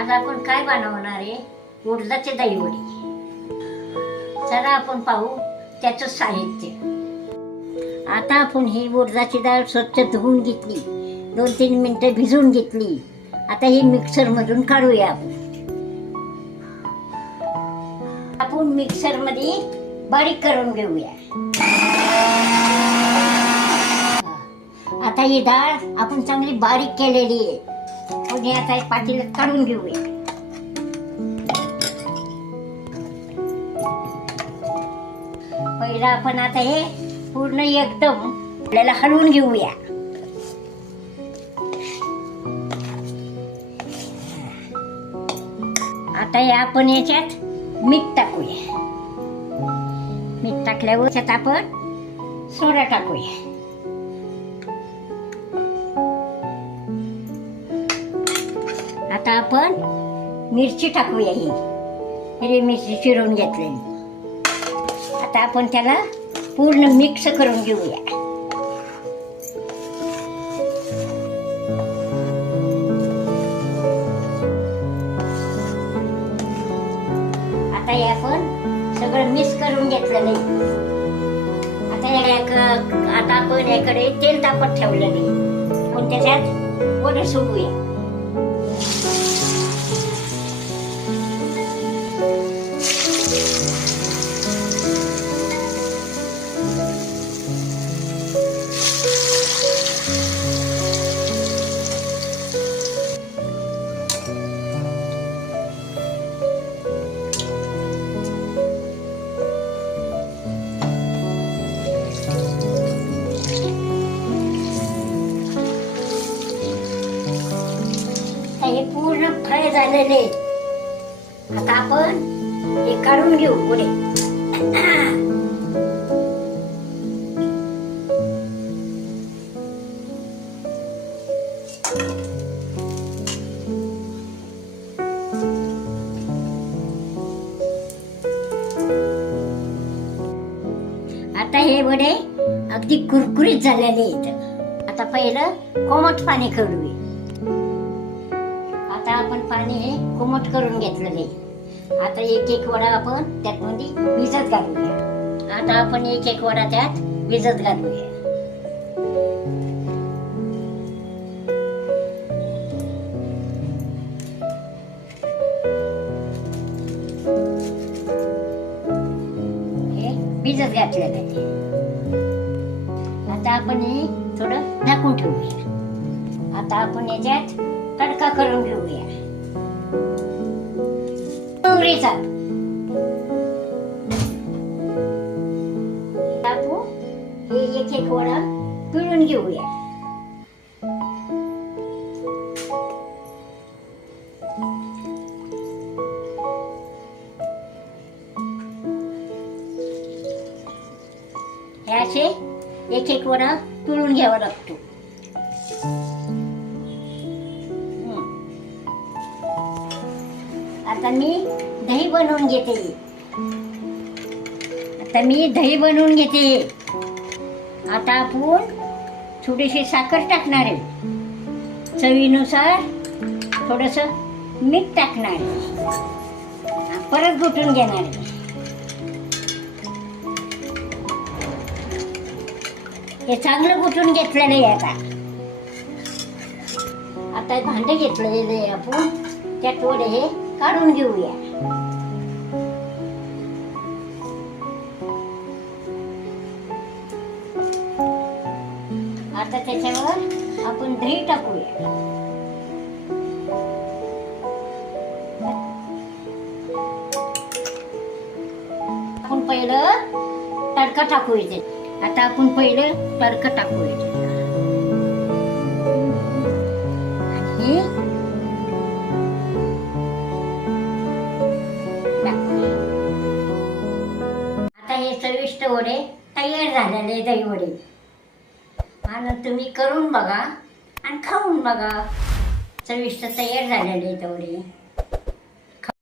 आज आपण काय बनवणार आहे? उडदाचे दहीवडी. चला आपण पाहू त्याचं साहित्य. आता आपण ही उडदाची डाळ स्वच्छ धुवून घेतली. दोन तीन मिनटं भिजवून घेतली. आता ही मिक्सरमधून काढूया आपण. आपण मिक्सरमध्ये बारीक करून घेऊया. आता ही डाळ आपण चांगली बारीक केलेली आहे. कोणी आता हे पातेल्यात काढून घेऊया पहिला आपण आता हे पूर्ण एकदम आपल्याला हलवून घेऊया. आता हे आपण याच्यात मीठ टाकूया. मीठ टाकल्यावर त्यात आपण सोडा टाकूया. आता आपण मिरची टाकूया ही. हिरवी मिरची चिरून घेतलेली. आता आपण त्याला पूर्ण मिक्स करून घेऊया. आता हे आपण सगळं मिक्स करून घेतलं नाही. आता आता आपण याकडे तेल तापत ठेवलं नाही. पण त्याच्यात वडे सोडूया. Oh. झालेले आता आपण हे काढून घेऊ पुढे. आता हे वडे अगदी कुरकुरीत झालेले आहेत. आता पहिलं कोमट पाणी करूया आता आपण पाणी हे कोमट करून घेतलेले आता एक एक वडा आपण त्यात मध्ये भिजत घालूया आता आपण एक एक वडा त्यात भिजत घालूया हे भिजत घातलेलं आहे. आता आपण हे थोडं झाकून ठेवूया. आता आपण याच्यात तडका करून घेऊया. डोंगरीचा टाकू हे एक एक वडा पिळून घेऊया. हे असे एक एक वडा पिळून घ्यावा लागतो. आता मी दही बनवून घेते. आता मी दही बनवून घेते. आता आपण थोडीशी साखर टाकणार आहे. चवीनुसार थोडस मीठ टाकणार आहे. परत घुटून घेणार आहे. हे चांगलं गुटून घेतलेलं आहे आता. आता भांडं घेतलेलं आहे आपण. त्यात वडे हे काढून घेऊया. आता त्याच्यावर आपण दही टाकूया. आपण पहिलं तडका टाकू आता आपण पहिलं तडका टाकू इथे आणि वडे तयार झालेले दही वडे आणि तुम्ही करून बघा आणि खाऊन बघा. चविष्ट तयार झालेले तेवढे